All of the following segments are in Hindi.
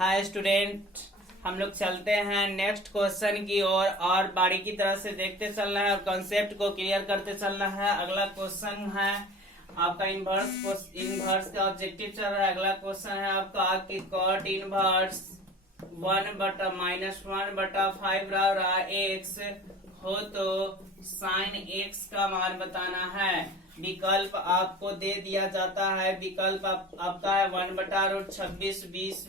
हाय स्टूडेंट, हम लोग चलते हैं नेक्स्ट क्वेश्चन की ओर और बारीकी तरह से देखते चलना है और कॉन्सेप्ट को क्लियर करते चलना है। अगला क्वेश्चन है आपका इनवर्स का ऑब्जेक्टिव चल रहा है। अगला क्वेश्चन है आपका कि कॉट इनवर्स 1/-1/5 रहा एक्स हो तो साइन एक्स का मान बताना है। विकल्प आपको दे दिया जाता है। विकल्प आपका है 1/√26,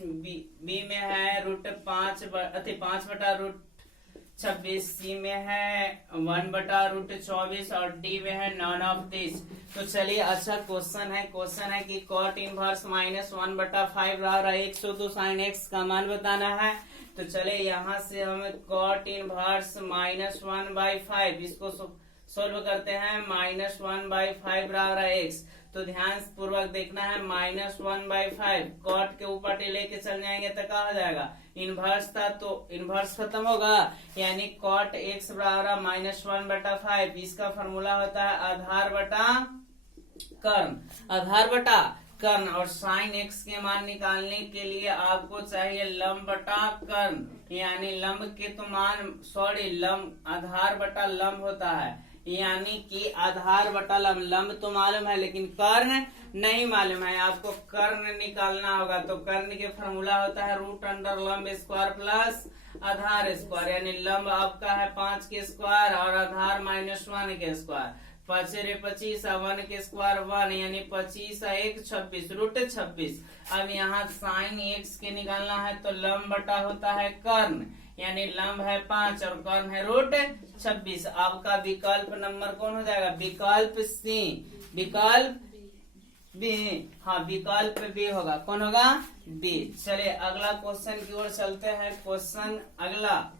बी में है √5/√26, सी में है 1/√24 और डी में है नॉन ऑफ दिस। तो चलिए अच्छा क्वेश्चन है कि कॉट इनवर्स -1/5 रहा एक्स हो तो साइन एक्स का मान बताना है। तो चले यहाँ से हम कॉट इनवर्स -1/5 इसको सोल्व करते हैं। -1/5 रहा एक्स, तो ध्यान पूर्वक देखना है। -1/5 कॉट के ऊपर लेके चल जाएंगे तो क्या हो जाएगा, इनवर्स था तो इनवर्स खत्म होगा, यानी कॉट एक्स बराबर -1/5। इसका फॉर्मूला होता है आधार बटा कर्ण और साइन एक्स के मान निकालने के लिए आपको चाहिए लंब बटा कर्ण, यानी लंब के तो मान लंब आधार बटा लंब होता है, यानी कि आधार बटा लंब तो मालूम है लेकिन कर्ण नहीं मालूम है। आपको कर्ण निकालना होगा तो कर्ण के फॉर्मूला होता है √लंब स्क्वायर प्लस आधार स्क्वायर, यानी लंब आपका है 5 के स्क्वायर और आधार -1 के स्क्वायर। 5 × 25 1 के स्क्वायर 1, यानी 25 1 26 √26। अब यहाँ साइन एक्स के निकालना है तो लंब बटा होता है कर्ण, यानी लंब है 5 और कर्ण है √26। आपका विकल्प नंबर कौन हो जाएगा, विकल्प सी, विकल्प बी, हाँ विकल्प बी होगा। कौन होगा, बी। चलिए अगला क्वेश्चन की ओर चलते हैं। क्वेश्चन अगला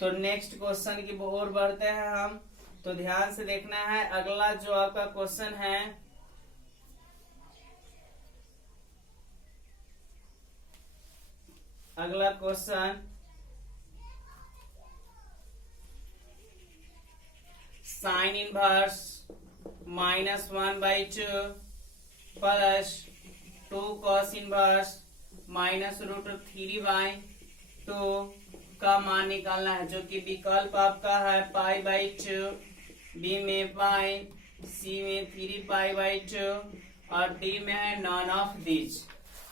तो नेक्स्ट क्वेश्चन की ओर बढ़ते हैं हम, तो ध्यान से देखना है। अगला जो आपका क्वेश्चन है अगला question sine inverse -1/2 plus 2 cos inverse -√3/2 का मान निकालना है, जो कि विकल्प आपका है π/2, बी में पाई, सी में 3π/2 और डी में है नॉन ऑफ दिस।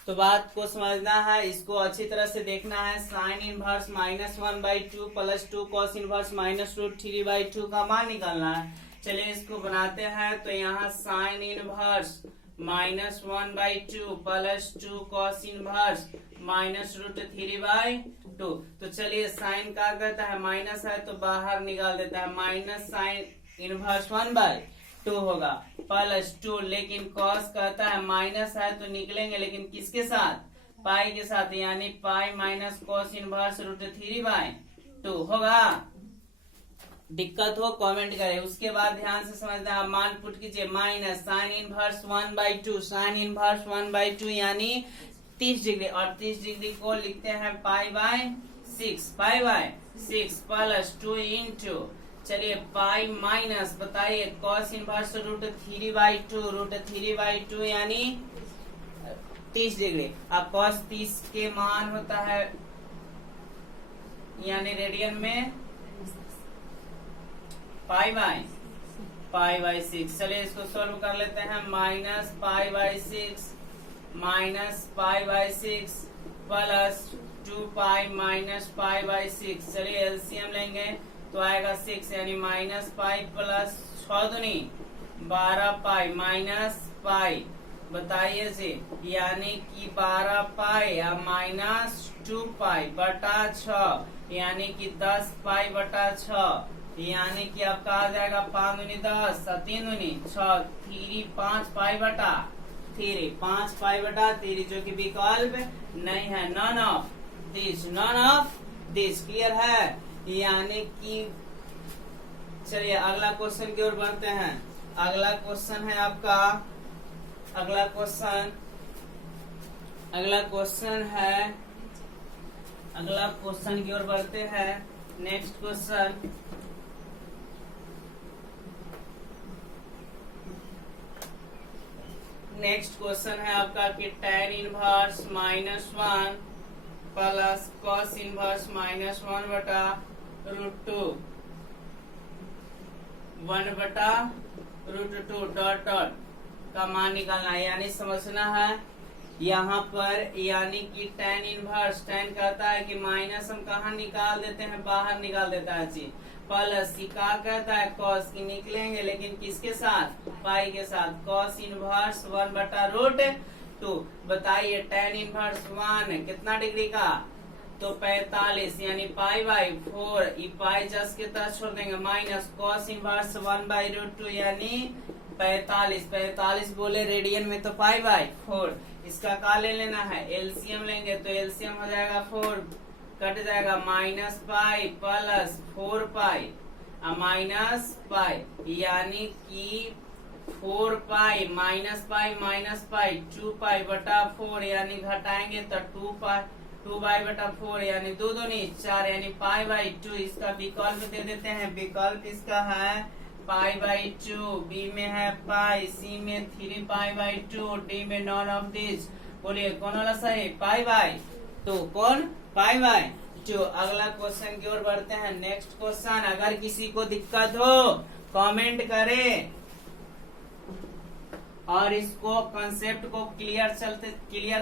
तो बात को समझना है, इसको अच्छी तरह से देखना है। Sine inverse -1/2 plus 2 cos inverse -√3/2 का मान निकालना है। चलिए इसको बनाते हैं। तो यहाँ sine inverse -1/2 plus 2 cos inverse -√3/2। तो चलिए साइन का कहता है माइनस है तो बाहर निकाल देता है, माइनस साइन इनवर्स 1/2 होगा प्लस 2, लेकिन कॉस कहता है माइनस है तो निकलेंगे, लेकिन किसके साथ, पाई के साथ, यानी पाई माइनस कॉस इनवर्स √3/2 होगा। दिक्कत हो कमेंट करें। उसके बाद ध्यान से समझना है, मान पुट कीजिए minus sine inverse 1/2, sine inverse 1/2 यानी 30 डिग्री, और 30 डिग्री को लिखते हैं π/6 प्लस 2 इंटू, चलिए पाई माइनस बताइए कॉस इनवर्स √3/2 यानी 30 डिग्री। अब कॉस 30 के मान होता है यानी रेडियन में π/6। चलिए इसको सॉल्व कर लेते हैं। -π/6 प्लस 2π -π/6, चलिए एलसीएम लेंगे तो आएगा 6, यानी -π प्लस 6 दूनी 12π माइनस पाई, बताइए जी, यानी कि 12π या -2π बटा 6, यानी कि 10π बटा 6, यानी कि आपका आ जाएगा 5 दूनी 10, 3 दूनी 6, 5π बटा 3, जो कि विकल्प नहीं है, नॉन ऑफ दिस। क्लियर है, यानी कि चलिए अगला क्वेश्चन की ओर बढ़ते हैं। अगला क्वेश्चन है आपका अगला क्वेश्चन की ओर बढ़ते हैं। नेक्स्ट क्वेश्चन नेक्स्ट क्वेश्चन है आपका कि tan inverse -1 plus cos inverse -1 बटा √2 1 बटा √2 डॉट डॉट का मान निकालना है। यानी समझना है यहाँ पर, यानी कि tan इनवर्स, tan कहता है कि माइनस हम कहाँ निकाल देते हैं, बाहर निकाल देता है चीज, प्लस का कहता है cos की निकलेंगे, लेकिन किसके साथ, पाई के साथ, cos इनवर्स 1 बटा √2। बताइए tan इनवर्स 1 कितना डिग्री का, तो 45, यानी पाई बाई 4, पाई जस्ट के तरह छोड़ देंगे, माइनस cos इनवर्स 1 बाई √2 यानी 45 बोले रेडियन में तो पाई बाई 4। इसका का ले लेना है, एलसीएम लेंगे, तो एलसीएम हो जाएगा 4, कट जाएगा minus pi plus 4 pi minus pi, यानी कि 4 पाई माइनस पाई 2 पाई बटा 4, यानी घटाएंगे तो 2 बाई बटा 4, यानी 2 दूनी 4, यानी पाई बाई 2। इसका विकल्प दे देते हैं, विकल्प इसका है पाई बाई 2, बी में है पाई, सी में 3 पाई बाई 2, डी में नॉन ऑफ दिस। बोलिए कौन वाला सही, पाई बाई 2, कौन, पाई बाई 2। अगला क्वेश्चन की ओर बढ़ते हैं। नेक्स्ट क्वेश्चन, अगर किसी को दिक्कत हो कमेंट करे और इसको कंसेप्ट को क्लियर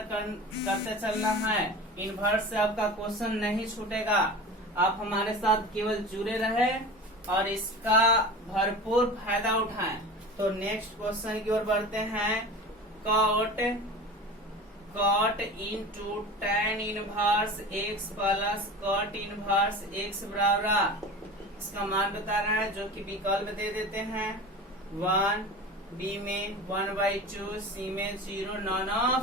करते चलना है। इनवर्स से आपका क्वेश्चन नहीं छूटेगा, आप हमारे साथ केवल जुड़े रहे और इसका भरपूर फायदा उठाएं। तो नेक्स्ट क्वेश्चन की ओर बढ़ते हैं। cot into tan inverse x plus cot inverse x बराबर, इसका मान बता रहा है, जो कि विकल्प दे देते हैं 1, बी में 1/2, सी में 0, नॉन ऑफ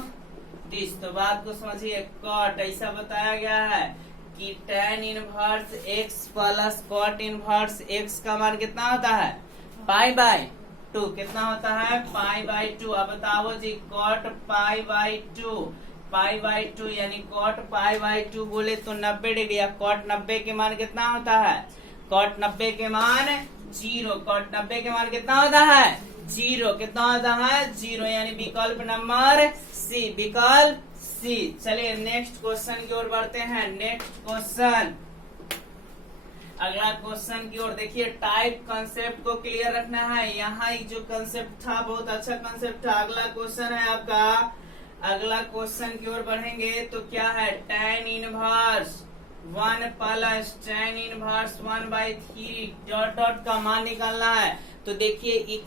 दिस। तो बात को समझिए, cot ऐसा बताया गया है कि tan inverse x plus cot inverse x का मान कितना होता है, पाई बाई 2। कितना होता है, पाई बाई 2। अब बताओ जी, cot पाई बाई 2 यानी cot पाई बाई 2 बोले तो 90 डिग्री। cot 90 के मान कितना होता है, cot 90 के मान 0, cot 90 के मान कितना होता है 0, कितना होता है 0, यानी विकल्प नंबर सी, विकल्प सी। चलिए नेक्स्ट क्वेश्चन की ओर बढ़ते हैं। नेक्स्ट क्वेश्चन, अगला क्वेश्चन की ओर देखिए, टाइप कंसेप्ट को क्लियर रखना है। यहाँ जो कंसेप्ट था बहुत अच्छा कंसेप्ट था। अगला क्वेश्चन है आपका, अगला क्वेश्चन की ओर बढ़ेंगे तो क्या है, tan inverse 1 plus tan inverse 1/3 dot dot का मान निकालना है। तो देखिए ये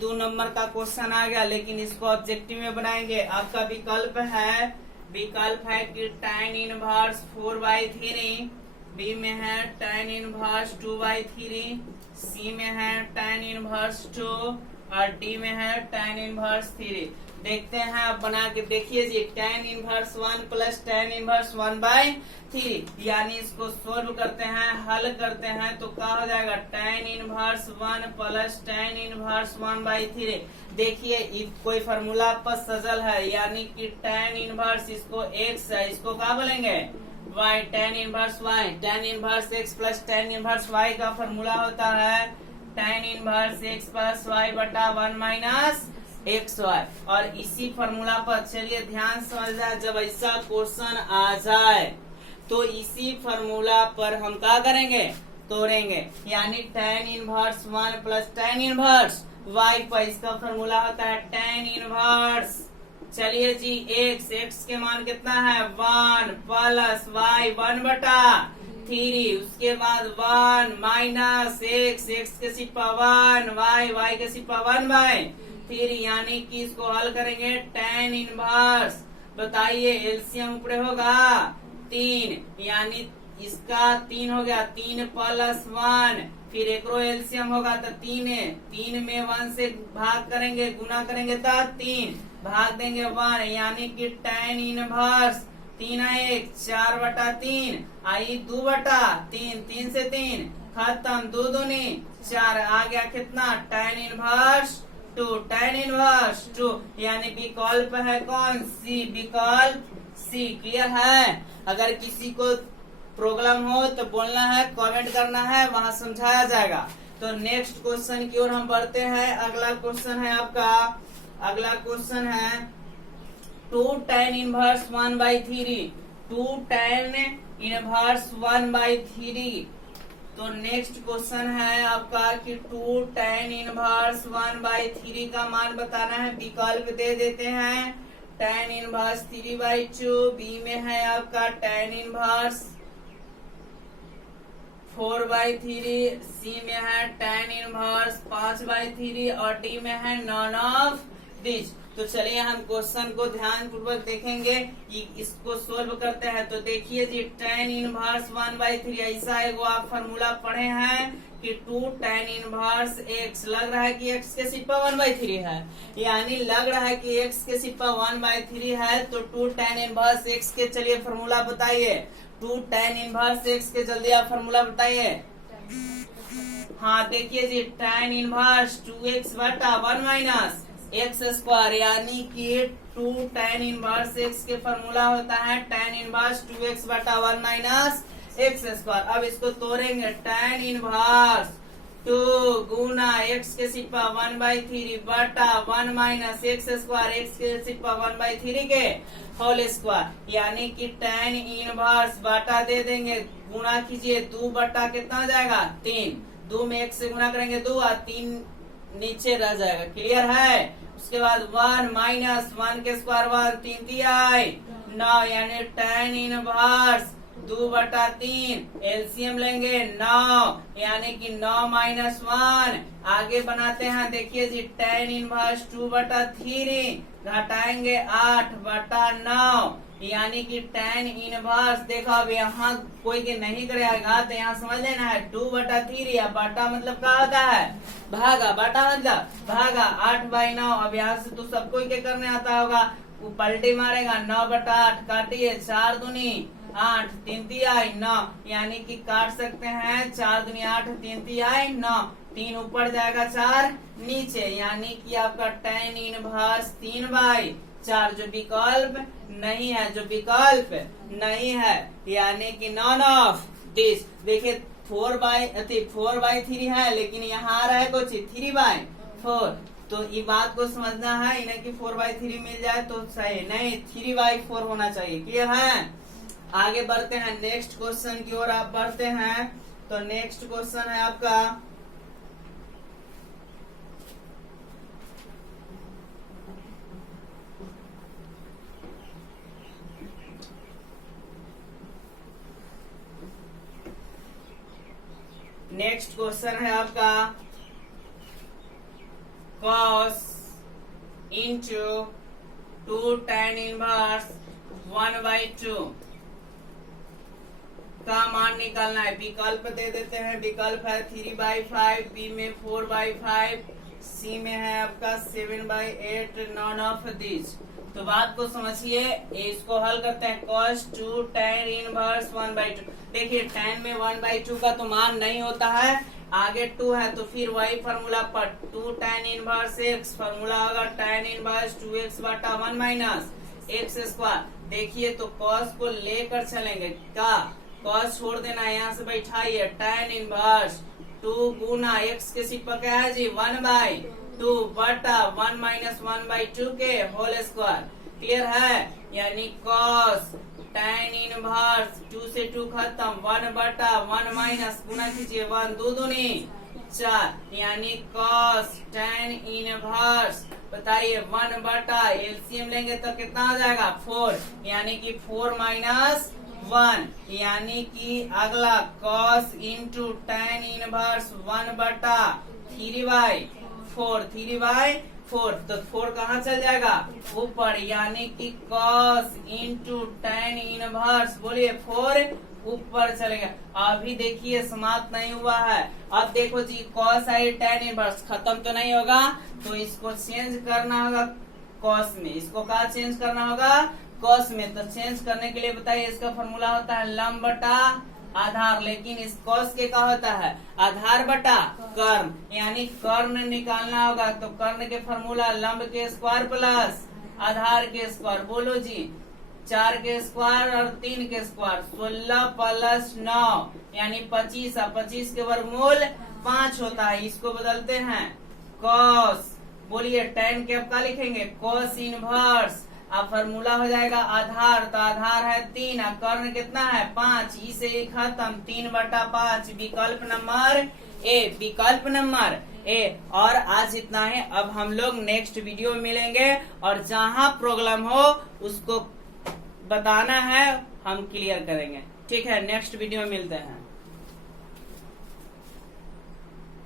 2 नंबर का क्वेश्चन आ गया, लेकिन इसको ऑब्जेक्टिव में बनाएंगे। आपका विकल्प है कि tan इनवर्स 4/3, बी में है tan इनवर्स 2/3, सी में है tan इनवर्स 2 और डी में है tan इनवर्स 3। देखते हैं, आप बना के देखिए जी, tan inverse 1 plus tan inverse 1/3, यानी इसको सोल्व करते हैं, हल करते हैं तो क्या हो जाएगा, tan inverse 1 plus tan inverse 1/3। देखिए कोई फार्मूला पर सजल है, यानी कि tan इनवर्स इसको x है, इसको क्या बोलेंगे y, tan inverse y, tan inverse x plus tan inverse y का फार्मूला होता है tan inverse x plus y बटा 1 माइनस xy। और इसी फार्मूला पर चलिए ध्यान समझ जाए, जब ऐसा क्वेश्चन आ जाए तो इसी फार्मूला पर हम क्या करेंगे, तोड़ेंगे। यानी tan inverse 1 plus tan inverse y पर इसका फार्मूला होता है tan इनवर्स, चलिए जी x के मान कितना है 1 प्लस y 1 बटा 3, उसके बाद 1 माइनस x के सिपा 1, y के सिपा 1/3, यानी कि इसको हल करेंगे tan इनवर्स, बताइए एलसीएम ऊपर होगा 3, यानी इसका 3 हो गया, 3 प्लस 1, फिर एक रो एलसीएम होगा तो 3 में 1 से भाग करेंगे, गुना करेंगे तो 3, भाग देंगे 1, यानी कि tan इनवर्स 3 1 4/3 आई 2/3, 3 से 3 खत्म, 2 दूनी 4, आ गया कितना tan इनवर्स 2, tan इनवर्स 2, यानी विकल्प है कौन सी, विकल्प सी। क्लियर है? अगर किसी को प्रॉब्लम हो तो बोलना है, कमेंट करना है, वहां समझाया जाएगा। तो नेक्स्ट क्वेश्चन की ओर हम बढ़ते हैं। अगला क्वेश्चन है आपका, अगला क्वेश्चन है 2 tan इनवर्स 1/3, 2 tan इनवर्स 1/3। तो नेक्स्ट क्वेश्चन है आपका कि 2 tan इनवर्स 1/3 का मान बताना है। विकल्प दे देते हैं tan इनवर्स 3/2, बी में है आपका tan इनवर्स 4/3, सी में है tan इनवर्स 5/3 और डी में है none ऑफ दिस। तो चलिए हम क्वेश्चन को ध्यान पूर्वक देखेंगे कि इसको सोल्व करते हैं। तो देखिए जी tan इनवर्स 1/3 ऐसा एगो आप फॉर्मूला पढ़े हैं कि 2 tan इनवर्स x, लग रहा है कि x के सिप्पा 1/3 है, यानी लग रहा है कि x के सिप्पा 1/3 है। तो 2 tan इनवर्स x के चलिए फॉर्मूला बताइए। 2 tan इनवर्स x के जल्दी आप फॉर्मूला बताइए। हाँ देखिए जी tan इनवर्स 2x बटा 1 माइनस एक्स स्क्वायर, यानी कि 2 tan इनवर्स x के फॉर्मूला होता है tan इनवर्स 2x बटा 1 माइनस एक्स स्क्वायर। अब इसको तोड़ेंगे tan इनवर्स 2 गुना x के सिप्पा 1/3 बटा 1 माइनस एक्स स्क्वायर, x के सिप्पा 1/3 के होल स्क्वायर, यानी कि tan इनवर्स बटा दे देंगे, गुणा कीजिए 2 बटा कितना हो जाएगा 3, 2 में 1 से गुणा करेंगे 2 और 3 नीचे रह जाएगा। क्लियर है। उसके बाद 1 माइनस 1 के स्क्वायर 1, 3 दिया 9, यानी tan इनवर्स 2 बटा 3, एलसीएम लेंगे 9, यानी कि 9 माइनस 1। आगे बनाते हैं, देखिए जी tan इनवर्स 2 बटा 3 घटाएंगे 8 बटा 9, यानी कि tan इनवर्स, देखो अब यहाँ कोई के नहीं करेगा तो यहाँ समझ लेना है 2 बटा 3 या बटा मतलब क्या होता है भागा, बटा मतलब भागा 8/9। अब यहाँ से तो सबको के करने आता होगा, वो पलटी मारेगा 9 बटा 8, काटिए 4 दूनी 8, 3 तिया 9, यानी कि काट सकते हैं 4 दूनी 8, 3 तिया 9, 3 ऊपर जाएगा 4 नीचे, यानी कि आपका tan इनवर्स 3/4 जो विकल्प नहीं है, जो विकल्प नहीं है, यानी कि नॉन ऑफ दिस। देखिए 4/3 है, लेकिन यहाँ आ रहा है कुछ 3/4। तो ये बात को समझना है, इन्हें कि 4/3 मिल जाए तो सही, नहीं 3/4 होना चाहिए। क्लियर है। आगे बढ़ते हैं नेक्स्ट क्वेश्चन की ओर आप बढ़ते हैं। तो नेक्स्ट क्वेश्चन है आपका नेक्स्ट क्वेश्चन है आपका cos इंटू 2 tan इनवर्स 1/2 का मान निकालना है। विकल्प दे देते हैं। विकल्प है 3/5, बी में 4/5, सी में है आपका 7/8, नॉन ऑफ दिस। तो बात को समझिए, इसको हल करते हैं। cos 2 tan inverse 1/2। देखिए tan में 1/2 का तो मान नहीं होता है, आगे 2 है तो फिर वही फॉर्मूला पर 2 tan इनवर्स x, फॉर्मूला होगा tan इनवर्स 2x बटा 1 माइनस एक्स स्क्वायर। देखिए तो cos को लेकर चलेंगे, का cos छोड़ देना है, यहाँ से बैठाइए tan इनवर्स 2 गुना x के सिप्पा क्या है जी 1/2 बटा 1 माइनस 1/2 के होल स्क्वायर। क्लियर है। यानी cos tan इनवर्स 2 से 2 खत्म, 1 बटा 1 माइनस गुना कीजिए 1 2 दूनी 4, यानी cos tan इनवर्स बताइए 1 बटा एलसीएम लेंगे तो कितना आ जाएगा 4, यानी कि 4 माइनस 1, यानी कि अगला cos इंटू tan इनवर्स 1 बटा 3/4, 3/4। तो 4 कहाँ चल जाएगा ऊपर, यानी कि cos इंटू tan इनवर्स बोलिए 4 ऊपर चलेगा। अभी देखिए समाप्त नहीं हुआ है। अब देखो जी cos आई tan इनवर्स खत्म तो नहीं होगा, तो इसको चेंज करना होगा cos में। इसको क्या चेंज करना होगा cos में। तो चेंज करने के लिए बताइए, इसका फॉर्मूला होता है लंब बटा आधार, लेकिन इस cos के क्या होता है आधार बटा कर्ण, यानी कर्ण निकालना होगा। तो कर्ण के फॉर्मूला लंब के स्क्वायर प्लस आधार के स्क्वायर। बोलो जी 4 के स्क्वायर और 3 के स्क्वायर 16 प्लस 9 यानी 25, 25 के वर्गमूल 5 होता है। इसको बदलते हैं cos बोलिए tan कैप का लिखेंगे cos इनवर्स। अब फॉर्मूला हो जाएगा आधार, तो आधार है 3 और कर्ण कितना है 5, इसे खत्म 3/5 विकल्प नंबर ए, विकल्प नंबर ए। और आज इतना है, अब हम लोग नेक्स्ट वीडियो में मिलेंगे और जहां प्रॉब्लम हो उसको बताना है, हम क्लियर करेंगे। ठीक है, नेक्स्ट वीडियो में मिलते हैं।